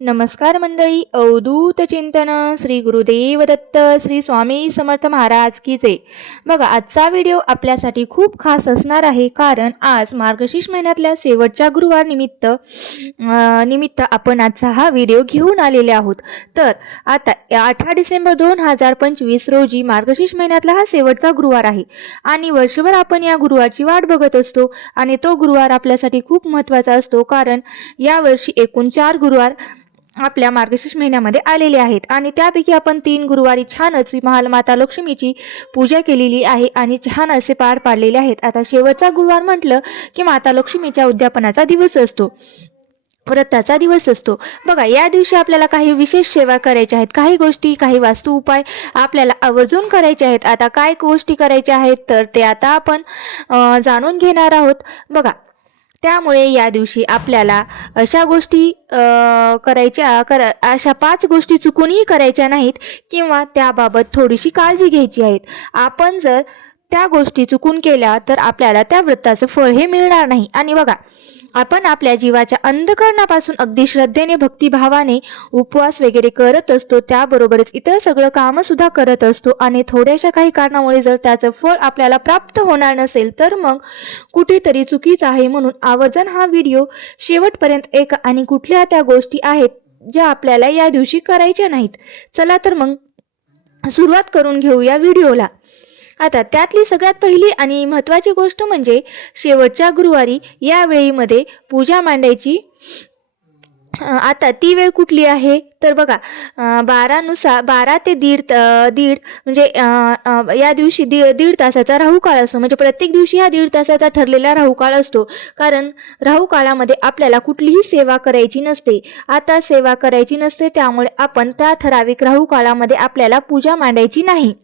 नमस्कार मंडळी. अवधूत चिंतन श्री गुरुदेव दत्त श्री स्वामी समर्थ महाराज की जय. बघा, आजचा व्हिडिओ आपल्यासाठी खूप खास असणार आहे, कारण आज मार्गशीर्ष महिन्यातल्या शेवटच्या गुरुवार निमित्त आपण आजचा हा व्हिडिओ घेऊन आलेले आहोत. तर आता 18 डिसेंबर 2025 रोजी मार्गशीर्ष महिन्यातला हा शेवटचा गुरुवार आहे आणि वर्षभर आपण या गुरुवारची वाट बघत असतो आणि तो गुरुवार आपल्यासाठी खूप महत्त्वाचा असतो, कारण यावर्षी एकूण 4 गुरुवार आपल्या मार्गशीर्ष महिन्यामध्ये आलेले आहेत आणि त्यापैकी आपण 3 गुरुवारी छान अशी महामाता लक्ष्मीची पूजा केलेली आहे आणि छान असे पार पाडलेले आहेत. आता शेवटचा गुरुवार म्हटलं की माता लक्ष्मीच्या उद्यापनाचा दिवस असतो, व्रताचा दिवस असतो. बघा, या दिवशी आपल्याला काही विशेष सेवा करायच्या आहेत, काही गोष्टी, काही वास्तू उपाय आपल्याला आवर्जून करायचे आहेत. आता काय गोष्टी करायच्या आहेत तर ते आता आपण जाणून घेणार आहोत. बघा, त्यामुळे या दिवशी आपल्याला अशा गोष्टी अशा 5 गोष्टी चुकूनही करायच्या नाहीत किंवा त्याबाबत थोडीशी काळजी घ्यायची आहेत. आपण जर त्या गोष्टी चुकून केल्या तर आपल्याला त्या व्रताचं फळ हे मिळणार नाही. आणि बघा, आपण आपल्या जीवाच्या अंधकरणापासून अगदी श्रद्धेने, भक्तिभावाने उपवास वगैरे करत असतो, त्याबरोबरच इतर सगळं कामं सुद्धा करत असतो आणि थोड्याशा काही कारणामुळे जर त्याचं फळ आपल्याला प्राप्त होणार नसेल तर मग कुठेतरी चुकीचं आहे. म्हणून आवर्जून हा व्हिडिओ शेवटपर्यंत ऐका आणि कुठल्या त्या गोष्टी आहेत ज्या आपल्याला या दिवशी करायच्या नाहीत. चला तर मग सुरुवात करून घेऊया व्हिडिओला. आता त्यातली सगळ्यात पहिली आणि महत्त्वाची गोष्ट म्हणजे शेवटच्या गुरुवारी या वेळीमध्ये पूजा मांडायची. आता ती वेळ कुठली आहे तर बघा, 12 ते दीड म्हणजे या दिवशी दीड तासाचा राहुकाळ असतो. म्हणजे प्रत्येक दिवशी हा 1.5 तासाचा ठरलेला राहुकाळ असतो, कारण राहुकाळामध्ये आपल्याला कुठलीही सेवा करायची नसते. आता सेवा करायची नसते, त्यामुळे आपण त्या ठराविक राहुकाळामध्ये आपल्याला पूजा मांडायची नाही.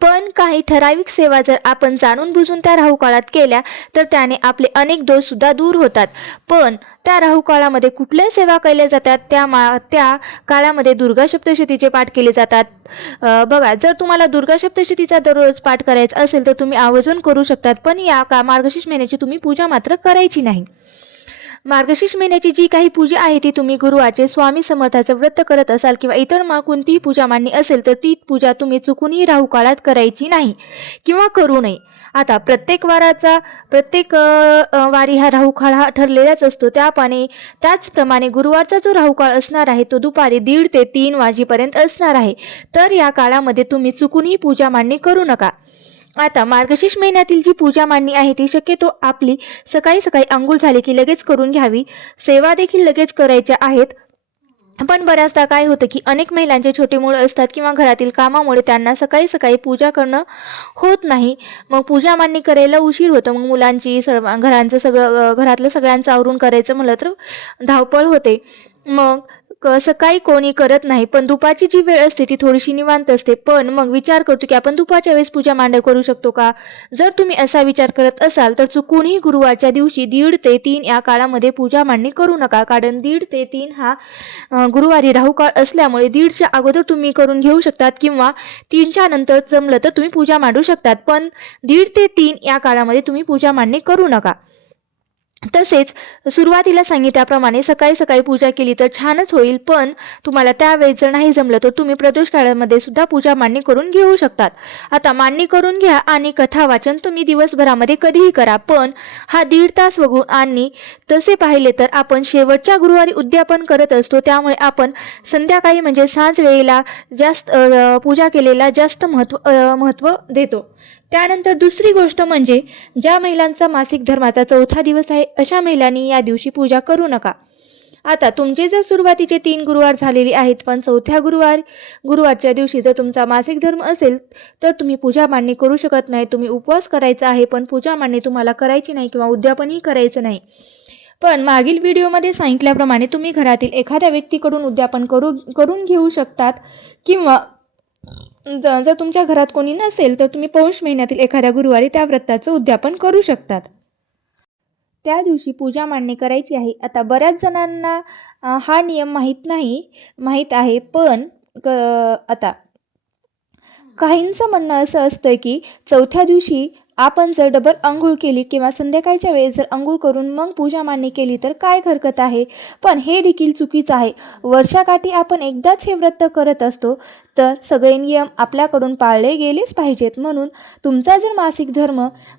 पण काही ठराविक सेवा जर आपण जाणून बुजून त्या राहुकाळात केल्या तर त्याने आपले अनेक दोष सुद्धा दूर होतात. पण त्या राहुकाळामध्ये कुठल्या सेवा केल्या जातात त्या काळामध्ये दुर्गा सप्तशतीचे पाठ केले जातात. बघा, जर तुम्हाला दुर्गा सप्तशतीचा दररोज पाठ करायचा असेल तर तुम्ही आवर्जून करू शकतात, पण या मार्गशीर्ष महिन्याची तुम्ही पूजा मात्र करायची नाही. मार्गशीर्ष महिन्याची जी काही पूजा आहे ती तुम्ही गुरुवारचे स्वामी समर्थाचं व्रत करत असाल किंवा इतर कोणतीही पूजा मांडणी असेल तर ती पूजा तुम्ही चुकूनही राहुकाळात करायची नाही किंवा करू नये. आता प्रत्येक वारी हा राहुकाळ हा ठरलेलाच असतो. त्याचप्रमाणे गुरुवारचा जो राहुकाळ असणार आहे तो दुपारी 1:30 ते 3 वाजेपर्यंत असणार आहे. तर या काळामध्ये तुम्ही चुकूनही पूजा मांडणी करू नका. आता मार्गशीर्ष महिन्यातील जी पूजा मांडणी आहे ती शक्यतो आपली सकाळी अंघोळ झाली की लगेच करून घ्यावी. सेवा देखील लगेच करायच्या आहेत. पण बऱ्याचदा काय होतं की अनेक महिलांचे छोटे मूळ असतात किंवा घरातील कामामुळे त्यांना सकाळी पूजा करणं होत नाही. मग पूजा मांडणी करायला उशीर होतं. मग मुलांची घरातलं सगळ्यांचं आवरून करायचं म्हटलं तर धावपळ होते. मग सकाळी कोणी करत नाही, पण दुपारची जी वेळ असते ती थोडीशी निवांत असते. पण मग विचार करतो की आपण दुपारच्या वेळेस पूजा मांडणी करू शकतो का. जर तुम्ही असा विचार करत असाल तर चुकूनही गुरुवारच्या दिवशी 1:30 ते 3 या काळामध्ये पूजा मांडणी करू नका, कारण 1:30 ते 3 हा गुरुवारी राहुकाळ असल्यामुळे 1:30च्या अगोदर तुम्ही करून घेऊ शकतात किंवा 3च्या नंतर जमलं तर तुम्ही पूजा मांडू शकतात, पण 1:30 ते 3 या काळामध्ये तुम्ही पूजा मांडणी करू नका. तसेच सुरुवातीला सांगितल्याप्रमाणे सकाळी पूजा केली तर छानच होईल, पण तुम्हाला त्यावेळेस जर नाही जमलं तर तुम्ही प्रदोष काळामध्ये सुद्धा पूजा मांडणी करून घेऊ शकतात. आता मांडणी करून घ्या आणि कथा वाचन तुम्ही दिवसभरामध्ये कधीही करा, पण हा 1.5 तास वगळून. आणि तसे पाहिले तर आपण शेवटच्या गुरुवारी उद्यापन करत असतो, त्यामुळे आपण संध्याकाळी म्हणजे सांज वेळेला जास्त पूजा केलेला जास्त महत्त्व देतो. त्यानंतर दुसरी गोष्ट म्हणजे ज्या महिलांचा मासिक धर्माचा 4था दिवस आहे अशा महिलांनी या दिवशी पूजा करू नका. आता तुमचे जर सुरुवातीचे 3 गुरुवार झालेले आहेत, पण 4थ्या गुरुवारच्या दिवशी जर तुमचा मासिक धर्म असेल तर तुम्ही पूजा मांडणी करू शकत नाही. तुम्ही उपवास करायचा आहे, पण पूजा मांडणी तुम्हाला करायची नाही किंवा उद्यापनही करायचं नाही. पण मागील व्हिडिओमध्ये सांगितल्याप्रमाणे तुम्ही घरातील एखाद्या व्यक्तीकडून उद्यापन करून घेऊ शकतात किंवा जर तुमच्या घरात कोणी नसेल तर तुम्ही पौष महिन्यातील एखाद्या गुरुवारी त्या व्रताचं उद्यापन करू शकतात. त्या दिवशी पूजा मांडणी करायची आहे. आता बऱ्याच जणांना हा नियम माहीत आहे, पण आता काहींचं म्हणणं असं असतं की 4थ्या दिवशी आपण जर डबल अंघोळ केली किंवा संध्याकाळच्या वेळेस जर अंघोळ करून मग पूजा मांडणी केली तर काय हरकत आहे, पण हे देखील चुकीचं आहे. वर्षाकाठी आपण एकदाच हे व्रत करत असतो, तर सगळे नियम आपल्याकडून पाळले गेलेच पाहिजेत. म्हणून तुमचा जर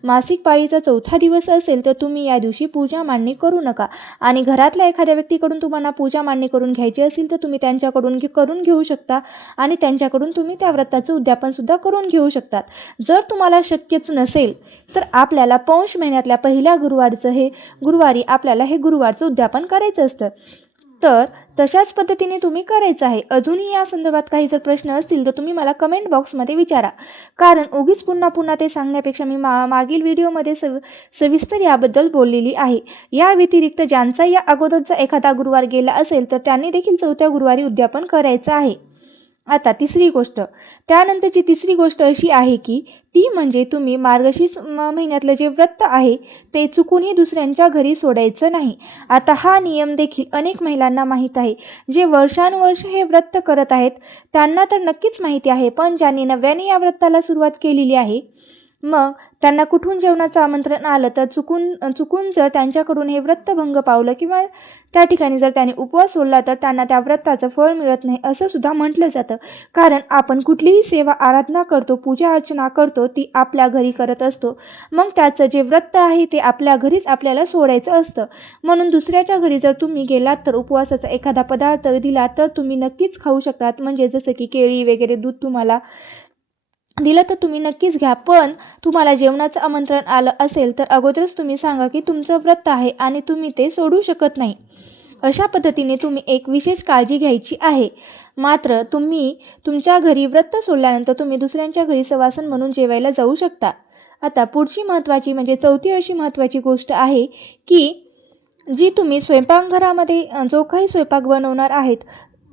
मासिक पाळीचा 4था दिवस असेल तर तुम्ही या दिवशी पूजा मांडणी करू नका. आणि घरातल्या एखाद्या व्यक्तीकडून तुम्हाला पूजा मांडणी करून घ्यायची असेल तर तुम्ही त्यांच्याकडून करून घेऊ शकता आणि त्यांच्याकडून तुम्ही त्या व्रताचं उद्यापनसुद्धा करून घेऊ शकतात. जर तुम्हाला शक्यच नसेल तर आपल्याला पौष महिन्यातल्या पहिल्या गुरुवारी आपल्याला हे गुरुवारचं उद्यापन करायचं असतं. तर तशाच पद्धतीने तुम्ही करायचं आहे. अजूनही या संदर्भात काही जर प्रश्न असतील तर तुम्ही मला कमेंट बॉक्समध्ये विचारा, कारण उगीच पुन्हा ते सांगण्यापेक्षा मी मागील व्हिडिओमध्ये सविस्तर याबद्दल बोललेली आहे. या व्यतिरिक्त ज्यांचा या अगोदरचा एखादा गुरुवार गेला असेल तर त्यांनी देखील 4थ्या गुरुवारी उद्यापन करायचं आहे. आता त्यानंतरची तिसरी गोष्ट अशी आहे की ती म्हणजे तुम्ही मार्गशीर्ष महिन्यातलं जे व्रत आहे ते चुकूनही दुसऱ्यांच्या घरी सोडायचं नाही. आता हा नियम देखील अनेक महिलांना माहीत आहे. जे वर्षानुवर्ष हे व्रत करत आहेत त्यांना तर नक्कीच माहिती आहे, पण ज्यांनी नव्याने या व्रताला सुरुवात केलेली आहे मग त्यांना कुठून जेवणाचं आमंत्रण आलं तर चुकून जर त्यांच्याकडून हे व्रत भंग पावलं किंवा त्या ठिकाणी जर त्यांनी उपवास सोडला तर त्यांना त्या व्रताचं फळ मिळत नाही असं सुद्धा म्हटलं जातं. कारण आपण कुठलीही सेवा आराधना करतो, पूजा अर्चना करतो ती आपल्या घरी करत असतो. मग त्याचं जे व्रत आहे ते आपल्या घरीच आपल्याला सोडायचं असतं. म्हणून दुसऱ्याच्या घरी जर तुम्ही गेलात तर उपवासाचा एखादा पदार्थ दिला तर तुम्ही नक्कीच खाऊ शकतात. म्हणजे जसं की केळी वगैरे दूध तुम्हाला दिलं तर तुम्ही नक्कीच घ्या. पण तुम्हाला जेवणाचं आमंत्रण आलं असेल तर अगोदरच तुम्ही सांगा की तुमचं व्रत आहे आणि तुम्ही ते सोडू शकत नाही. अशा पद्धतीने तुम्ही एक विशेष काळजी घ्यायची आहे. मात्र तुम्ही तुमच्या घरी व्रत सोडल्यानंतर तुम्ही दुसऱ्यांच्या घरी सवासण म्हणून जेवायला जाऊ शकता. आता पुढची महत्त्वाची म्हणजे 4थी अशी महत्त्वाची गोष्ट आहे की जी तुम्ही स्वयंपाकघरामध्ये जो काही स्वयंपाक बनवणार आहेत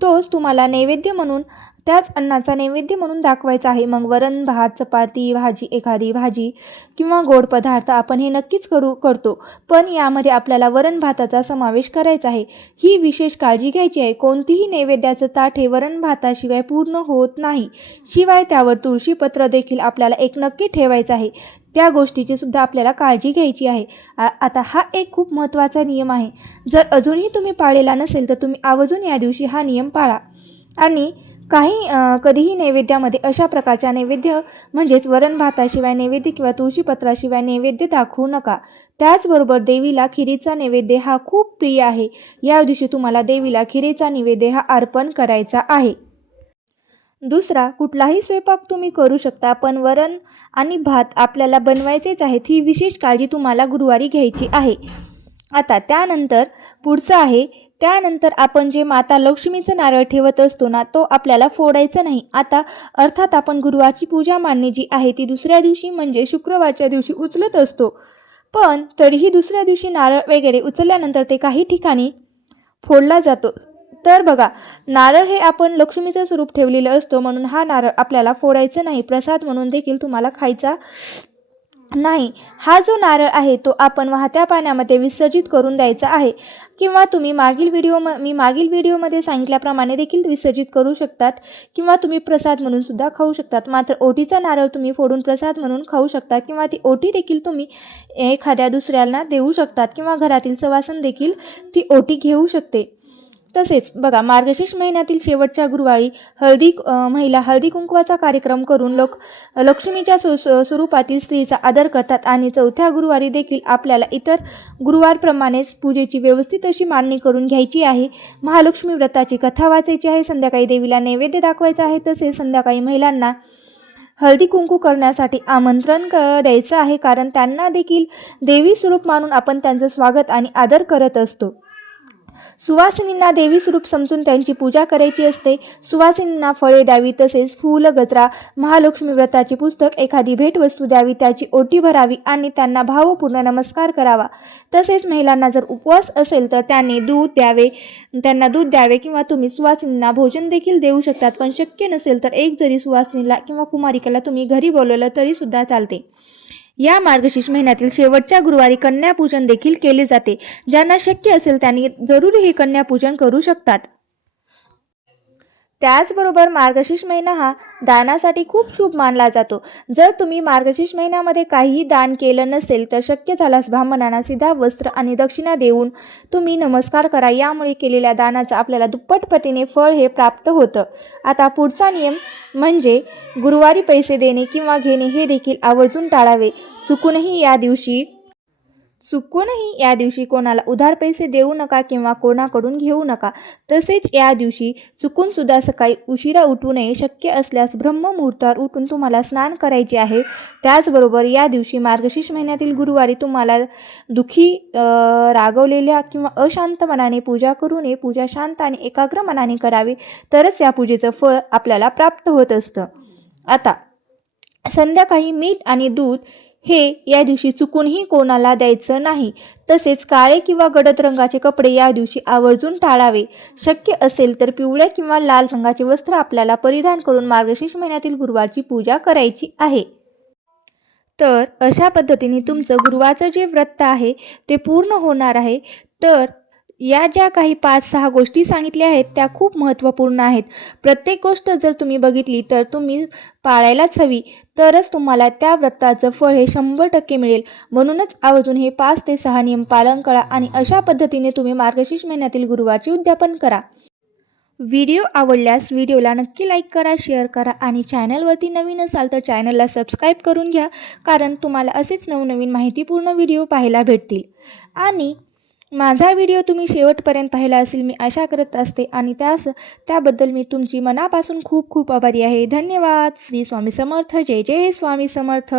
तोच तुम्हाला नैवेद्य म्हणून त्याच अन्नाचा नैवेद्य म्हणून दाखवायचा आहे. मग वरण भात, चपाती, एखादी भाजी किंवा गोड पदार्थ आपण हे नक्कीच करतो, पण यामध्ये आपल्याला वरण भाताचा समावेश करायचा आहे. ही विशेष काळजी घ्यायची आहे. कोणतीही नैवेद्याचं ताट हे वरण भाताशिवाय पूर्ण होत नाही. शिवाय त्यावर तुळशीपत्र देखील आपल्याला एक नक्की ठेवायचं आहे. त्या गोष्टीची सुद्धा आपल्याला काळजी घ्यायची आहे. आता हा एक खूप महत्त्वाचा नियम आहे. जर अजूनही तुम्ही पाळलेला नसेल तर तुम्ही आवर्जून या दिवशी हा नियम पाळा. आणि कधीही नैवेद्यामध्ये अशा प्रकारच्या नैवेद्य म्हणजेच वरण भाताशिवाय नैवेद्य किंवा तुळशीपत्राशिवाय नैवेद्य दाखवू नका. त्याचबरोबर देवीला खिरीचा नैवेद्य हा खूप प्रिय आहे. या दिवशी तुम्हाला देवीला खिरीचा नैवेद्य हा अर्पण करायचा आहे. दुसरा कुठलाही स्वयंपाक तुम्ही करू शकता, पण वरण आणि भात आपल्याला बनवायचेच आहेत. ही विशेष काळजी तुम्हाला गुरुवारी घ्यायची आहे. आता त्यानंतर आपण जे माता लक्ष्मीचं नारळ ठेवत असतो ना तो आपल्याला फोडायचा नाही. आता अर्थात आपण गुरुवारची पूजा मांडणी जी आहे ती दुसऱ्या दिवशी म्हणजे शुक्रवारच्या दिवशी उचलत असतो, पण तरीही दुसऱ्या दिवशी नारळ वगैरे उचलल्यानंतर ते काही ठिकाणी फोडला जातो. तर बघा, नारळ हे आपण लक्ष्मीचं स्वरूप ठेवलेलं असतो, म्हणून हा नारळ आपल्याला फोडायचा नाही. प्रसाद म्हणून देखील तुम्हाला खायचा नाही. हा जो नारळ आहे तो आपण वाहत्या पाण्यामध्ये विसर्जित करून द्यायचा आहे किंवा तुम्ही मी मागील व्हिडिओमध्ये सांगितल्याप्रमाणे देखील विसर्जित करू शकतात किंवा तुम्ही प्रसाद म्हणून सुद्धा खाऊ शकतात. मात्र ओटीचा नारळ तुम्ही फोडून प्रसाद म्हणून खाऊ शकता किंवा ती ओटी देखील तुम्ही एखाद्या दुसऱ्याला देऊ शकतात किंवा घरातील सवासण देखील ती ओटी घेऊ शकते. तसेच बघा, मार्गशीर्ष महिन्यातील शेवटच्या गुरुवारी महिला हळदी कुंकवाचा कार्यक्रम करून लक्ष्मीच्या स्वरूपातील स्त्रीचा आदर करतात आणि 4थ्या गुरुवारी देखील आपल्याला इतर गुरुवारप्रमाणेच पूजेची व्यवस्थित अशी मांडणी करून घ्यायची आहे. महालक्ष्मी व्रताची कथा वाचायची आहे. संध्याकाळी देवीला नैवेद्य दाखवायचा आहे. तसेच संध्याकाळी महिलांना हळदी कुंकू करण्यासाठी आमंत्रण द्यायचं आहे, कारण त्यांना देखील देवी स्वरूप मानून आपण त्यांचं स्वागत आणि आदर करत असतो. सुवासिनींना देवी स्वरूप समजून त्यांची पूजा करायची असते. सुवासिनींना फळे द्यावी, तसेच फूल, गजरा, महालक्ष्मी व्रताची पुस्तक, एखादी भेटवस्तू द्यावी, त्याची ओटी भरावी आणि त्यांना भावपूर्ण नमस्कार करावा. तसेच महिलांना जर उपवास असेल तर त्यांना दूध द्यावे किंवा तुम्ही सुवासिनींना भोजन देखील देऊ शकतात. पण शक्य नसेल तर एक जरी सुवासिनीला किंवा कुमारिकेला तुम्ही घरी बोलवलं तरी सुद्धा चालते. या मार्गशीर्ष महिन्यातील शेवटच्या गुरुवारी कन्यापूजन देखील केले जाते. ज्यांना शक्य असेल त्यांनी जरूर हे कन्यापूजन करू शकतात. त्याचबरोबर मार्गशीर्ष महिना हा दानासाठी खूप शुभ मानला जातो. जर तुम्ही मार्गशीर्ष महिन्यामध्ये काहीही दान केलं नसेल तर शक्य झाल्यास ब्राह्मणांना सीधा वस्त्र आणि दक्षिणा देऊन तुम्ही नमस्कार करा. यामुळे केलेल्या दानाचं आपल्याला दुप्पट पटीने फळ हे प्राप्त होतं. आता पुढचा नियम म्हणजे गुरुवारी पैसे देणे किंवा घेणे हे देखील आवर्जून टाळावे. चुकूनही या दिवशी कोणाला उधार पैसे देऊ नका किंवा कोणाकडून घेऊ नका. तसेच या दिवशी चुकूनसुद्धा सकाळी उशिरा उठू नये. शक्य असल्यास ब्रह्ममुहूर्तावर उठून तुम्हाला स्नान करायचे आहे. त्याचबरोबर या दिवशी मार्गशीर्ष महिन्यातील गुरुवारी तुम्हाला रागवलेल्या किंवा अशांत मनाने पूजा करू नये. पूजा शांत आणि एकाग्र मनाने करावी, तरच या पूजेचं फळ आपल्याला प्राप्त होत असतं. आता संध्याकाळी मीठ आणि दूध हे या दिवशी चुकूनही कोणाला द्यायचं नाही. तसेच काळे किंवा गडद रंगाचे कपडे या दिवशी आवर्जून टाळावे. शक्य असेल तर पिवळ्या किंवा लाल रंगाचे वस्त्र आपल्याला परिधान करून मार्गशीर्ष महिन्यातील गुरुवारची पूजा करायची आहे. तर अशा पद्धतीने तुमचं गुरुवारचं जे व्रत आहे ते पूर्ण होणार आहे. तर या ज्या काही 5-6 गोष्टी सांगितल्या आहेत त्या खूप महत्त्वपूर्ण आहेत. प्रत्येक गोष्ट जर तुम्ही बघितली तर तुम्ही पाळायलाच हवी, तरच तुम्हाला त्या व्रताचं फळ हे 100% मिळेल. म्हणूनच आवर्जून हे 5 ते 6 नियम पालन करा आणि अशा पद्धतीने तुम्ही मार्गशीर्ष महिन्यातील गुरुवारचे उद्यापन करा. व्हिडिओ आवडल्यास व्हिडिओला नक्की लाईक करा, शेअर करा आणि चॅनलवरती नवीन असाल तर चॅनलला सबस्क्राईब करून घ्या, कारण तुम्हाला असेच नवनवीन माहितीपूर्ण व्हिडिओ पाहायला भेटतील. आणि माझा व्हिडिओ तुम्ही शेवटपर्यंत पाहिला असेल मी आशा करत असते आणि त्याबद्दल मी तुमची मनापासून खूप खूप आभारी आहे. धन्यवाद. श्री स्वामी समर्थ. जय जय स्वामी समर्थ.